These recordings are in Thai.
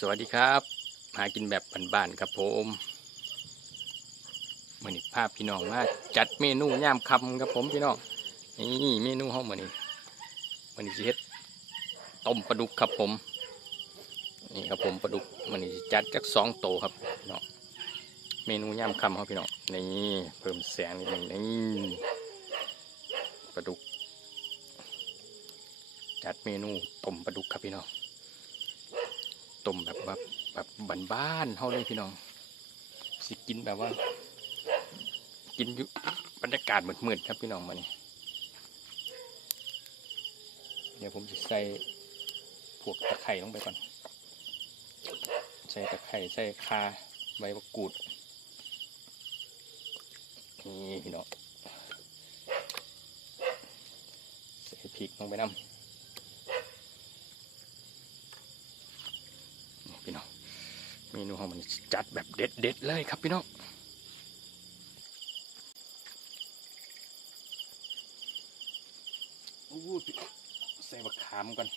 สวัสดีครับ หากินแบบบ้านๆครับผมมือนี้ภาพพี่น้องมาจัดเมนูย่ามคำครับผมพี่น้องนี่เมนูห้องมือนี้มือนี้สิเฮ็ดต้มปลาดุกครับผมนี่ครับผมปลาดุกมือนี้สิจัดจักสองโตครับพี่น้องเมนูย่ามคำครับพี่น้องนี่เพิ่มแสงนิดนึงนี่ปลาดุก จัดเมนูต้มปลาดุกครับพี่น้อง ต้มแบบแบบแบบบ้านๆเฮาเลยพี่น้อง สิกินแบบว่า กินอยู่บรรยากาศมืดๆครับพี่น้องมานี่เดี๋ยวผมจะใส่พวกตะไคร่ลงไปก่อน ใส่ตะไคร่ใส่คาใบมะกรูดนี่พี่น้องใส่พริกลงไปน้ำ นี่พี่น้อง เมนูของมันจัดแบบเด็ดๆเลยครับพี่น้องอู้ใส่บักขามก่อน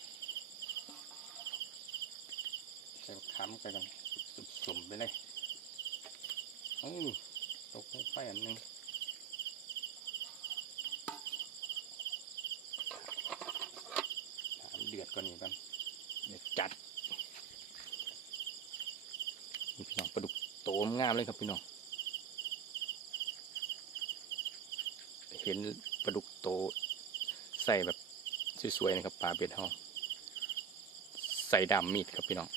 ใส่บักขามไปก่อนสุ่มๆไปเลยอู้ตกไปอันหนึงน้ำเดือดก่อนนี่ก่อนเดี๋ยวจัด นี่พี่น้องปลาดุกโตงามเลยครับพี่น้อง เห็นปลาดุกโตใส่แบบสวยๆนะครับปลาเบ็ดเฮาใส่ดำมีดครับพี่น้อง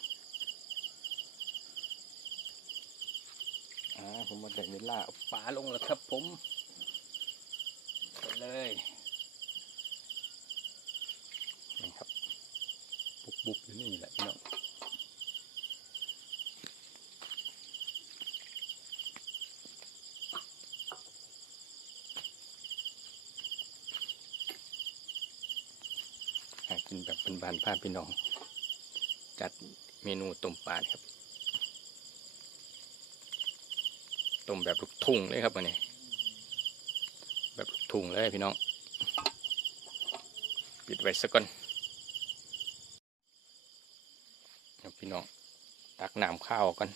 อ่าผมมาได้เวลาเอาปลาลงแล้วครับผมไปเลยนี่ครับ บุกๆอยู่นี่แหละพี่น้อง หากิ นบานๆภาพี่น้อง จัดเมนูต้มปลาครับต้มแบบลูกทุ่งเลยครับวันนี้ แบบลูกทุ่งเลยพี่น้อง ปิดไว้สักก่อนพี่น้องตักน้ำข้าวก่อน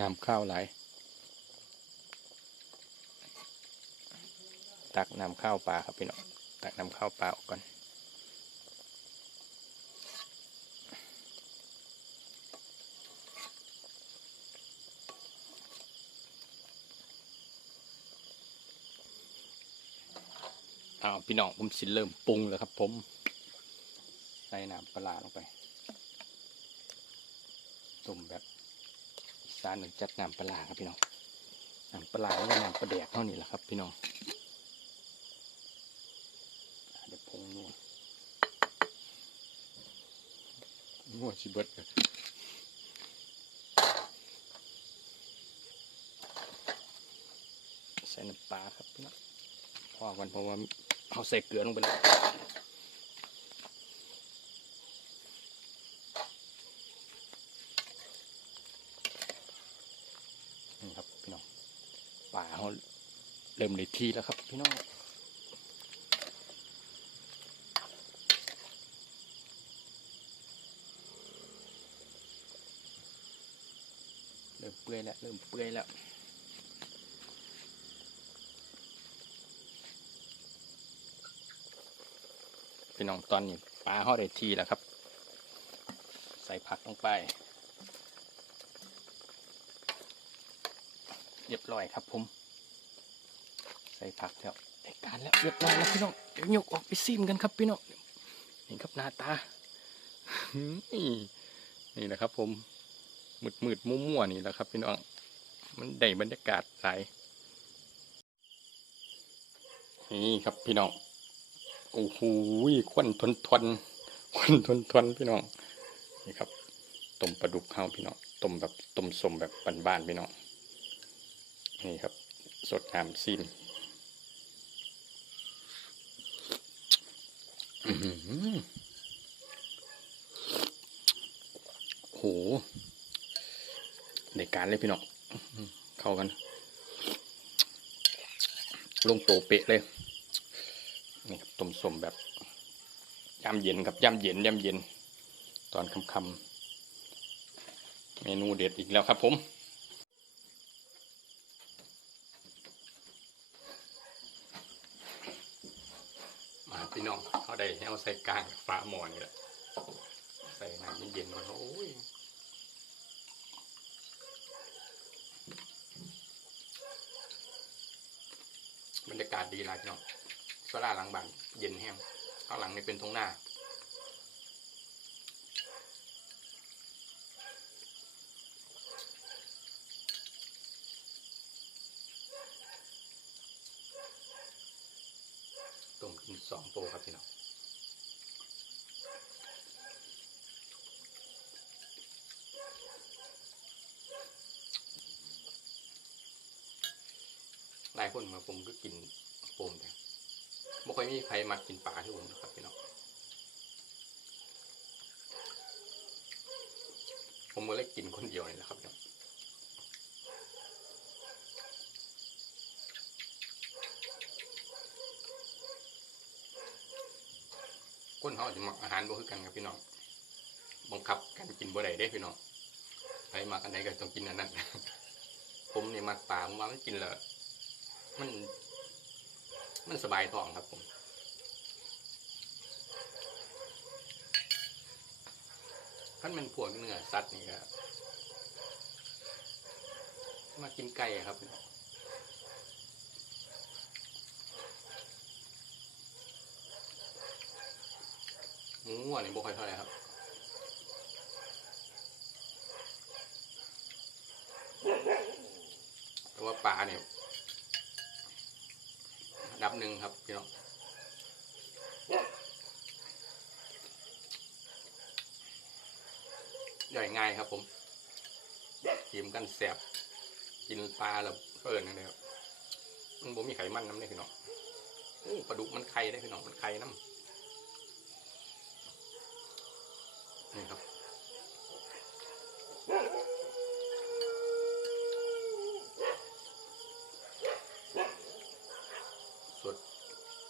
น้ำข้าวไหลตักน้ำข้าวปลาครับพี่น้องตักน้ำข้าวปลาออกก่อน อ้าวพี่น้องผมสิเริ่มปรุงแล้วครับ ผม ใส่น้ำปลาลงไปต้มแบบสานหนึ่งจัดน้ำปลาครับพี่น้องน้ำปลาแล้วก็น้ำปลาแดกเท่านี้แหละครับ พี่น้องเดี๋ยวปรุงนัวนัวชิเบิดใส่น้ำปลาครับพี่น้องพอกันเพราะว่า เอาใส่เกลือลงไปเลยนี่ครับพี่น้องป่าเขาเริ่มเลยที่แล้วครับพี่น้องเริ่มเปื่อยแล้วเริ่มเปื่อยแล้ว พี่น้องตอนนี้ปลาห่อได้ทีแล้วครับ ใส่ผักลงไป เรียบร้อยครับผมใส่ผักแล้วได้การแล้วเรียบร้อยแล้วพี่น้องเดี๋ยวยกออกไปซิมกันครับพี่น้องนี่ครับหน้าตานี่นี่แหละครับ ผมมืดมืดๆมั่วนี่แหละครับ พี่น้องมันได้บรรยากาศหลายนี่ครับพี่น้อง โอ้โหควันทนทนควันทนทนพี่น้องนี่ครับต้มปลาดุกข้าวพี่น้องต้มแบบต้มสมแบบบ้านๆพี่น้องนี่ครับ สดน้ำซีมอื้อหือโอ้โหในการเลยพี่น้องเข้ากัน ลงโตเปะเลย ต้มสมแบบย่ำเย็นครับย่ำเย็นย่ำเย็น ตอนค่ำๆเมนูเด็ดอีกแล้วครับผมมาพี่น้องเขาได้ให้เอาใส่กลางฝาหม้อนี่แหละใส่น้ำเย็นๆก่อนโอ้ยบรรยากาศดีหลายพี่น้อง สลาหลังบ้านเย็นแห้งข้างหลังนี่เป็นทงหน้า ต้มกินสองโตครับพี่น้องหลายคนมาผมก็กินโปมแต่ ไม่ค่อยมีใครมากินปลาที่ผมนะครับพี่น้องผมก็เลยกินคนเดียวนี่แหละครับพี่น้องคนเขาอาจจะมักอาหารบ่คือกันครับพี่น้องบังคับการกินบ่ได้เด้พี่น้องใครมาอันไหนก็ต้องกินอันนั้น ผมเนี่ยมักปลาผมว่ามันกินแล้วมัน มันสบายท้องครับผมท่านมันพวกเนื้อสัตว์นี่ก็มากินไก่ครับหมูอันนี้บ่ค่อยเท่าไหร่ครับแต่ว่าปลาเนี่ย ดับหนึ่งครับพี่น้องย่อยง่ายครับผมกินกันแสบกินปลาแล้วเฟิ่นนั่นเลยครับมันบ่มีไขมันน้ำเนี่ยพี่น้องโอ้ปลาดุกมันไข่ได้พี่น้องมันไข่น้ำ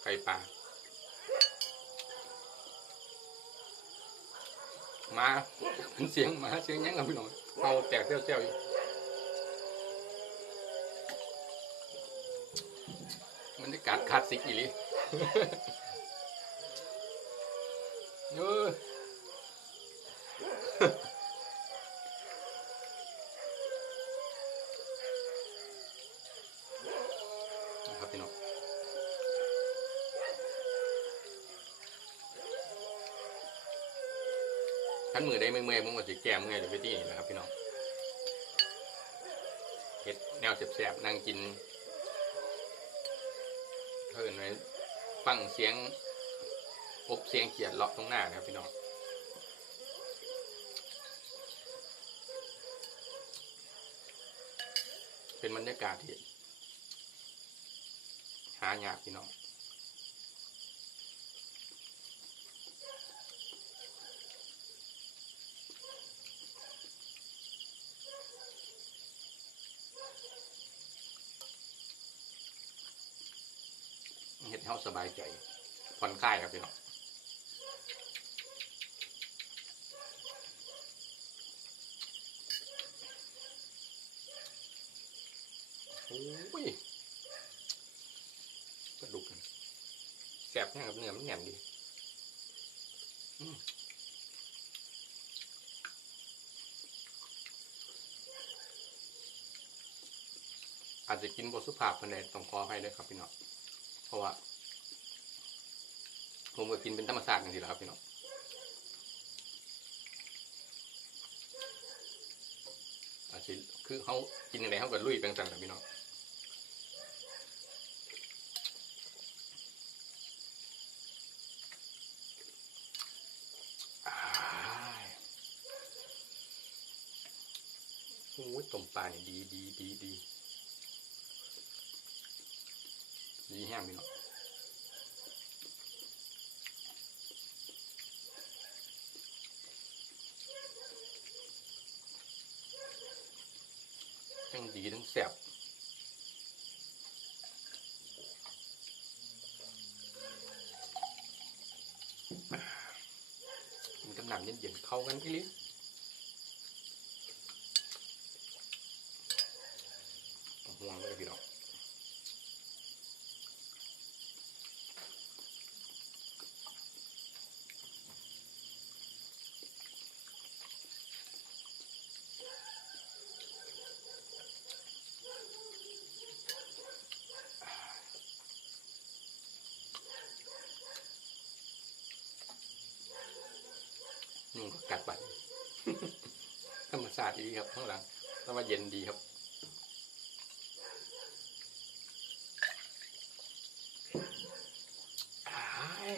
ก่ป่า มาเป็นเสียงมาเสียงยังกับพี่น้องเอาแตกเจ้าๆอยู่มันได้กาดคลาสสิกอีหลีเออ นะครับพี่น้องขั้นมือ ไม่เมื่อยมึงก็จะแก้มเมื่อยเลยไปที่นี่นะครับพี่น้องเห็ดแนวแสบๆนั่งกินเพิ่นไว้ฟังเสียงอบเสียงเขียดเลาะตรงหน้านะครับพี่น้องเป็นบรรยากาศที่หายากพี่น้อง เฮ็ดให้เราสบายใจผ่อนคลายครับพี่น้องโอ้ยกระดูกแสบเนี่ยครับเนื้อมันแหนมดีอาจจะกินบทสุภาพภายในต้องขอให้ด้วยครับพี่น้องเพราะว่า ผมก็กินเป็นธรรมชาติอย่างที่แหละครับพี่น้องอาจจะคือเขากินอะไรเขาก็ลุยเป็นสั่งแต่พี่น้องโอ้ยต้มปลาเนี่ยดีดีดีดีดีแห้งพี่น้อง แสบมันกำลังเย็นๆเข้ากันที่ลิ้นห่วงเลยพี่น้อง บัดธรรมศาสตร์ดีครับข้างหลังแต่ว่าเย็นดีครับอ้าย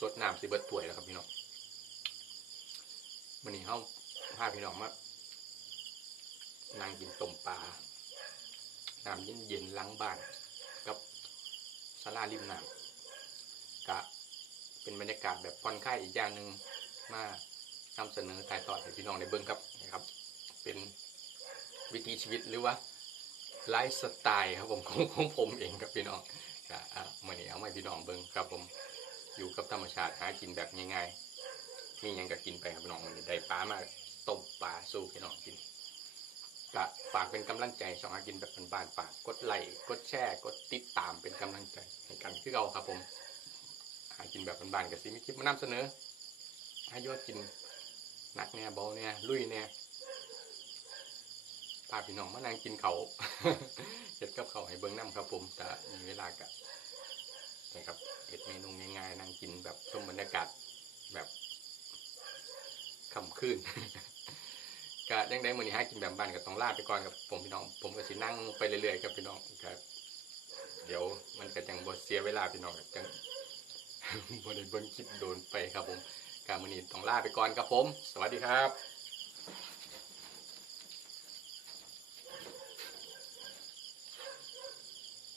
สดน้ำสิเบิดถ้วยแล้วครับพี่น้องวันนี้เฮาพาพี่น้องมานั่งกินต้มปลาน้ำเย็นๆหล้างบ้านกับ สลาริมน้ำกะเป็นบรรยากาศแบบผ่อนคลายอีกอย่างหนึ่งมานำเสนอถ่ายทอดให้พี่น้องได้เบิ่งครับนะครับ เป็นวิถีชีวิตหรือว่าไลฟ์สไตล์ครับผมของของผมเองครับพี่น้องกะอะมื่อนี้เอามาพี่น้องเบิ่งครับผมอยู่กับธรรมชาติหากินแบบง่ายๆมียังก็กินไปครับน้องมื่อนี้ได้ปลามาต้มปลาสู้พี่น้องกิน ก็ฝากเป็นกำลังใจช่องหากินแบบบ้านๆฝากกดไลค์กดแชร์กดติดตามเป็นกำลังใจให้กันคือเราครับผมหากินแบบบ้านๆกับซีมีคลิปมานำเสนอให้ยอดกินหนักเนี่ยเบาเนี่ยลุยเนี่ยพาพี่น้องมานั่งกินเขาเห็ดกับเขาให้เบิ้งน้ำครับผมแต่มีเวลากะนี่ครับเห็ดเมนูง่ายๆนั่งกินแบบชมบรรยากาศแบบค่ำคืน ก็ยังได้มือนี้ให้กินแบบบ้านก็ต้องลาไปก่อนครับผมพี่น้อง ผมก็สินั่งไปเรื่อยๆครับพี่น้องครับ เดี๋ยวมันก็จังบดเสียเวลาพี่น้องจังบดเบิ้งคลิปโดนไปครับผมการมือนี้ต้องลาไปก่อนครับผม สวัสดีครับ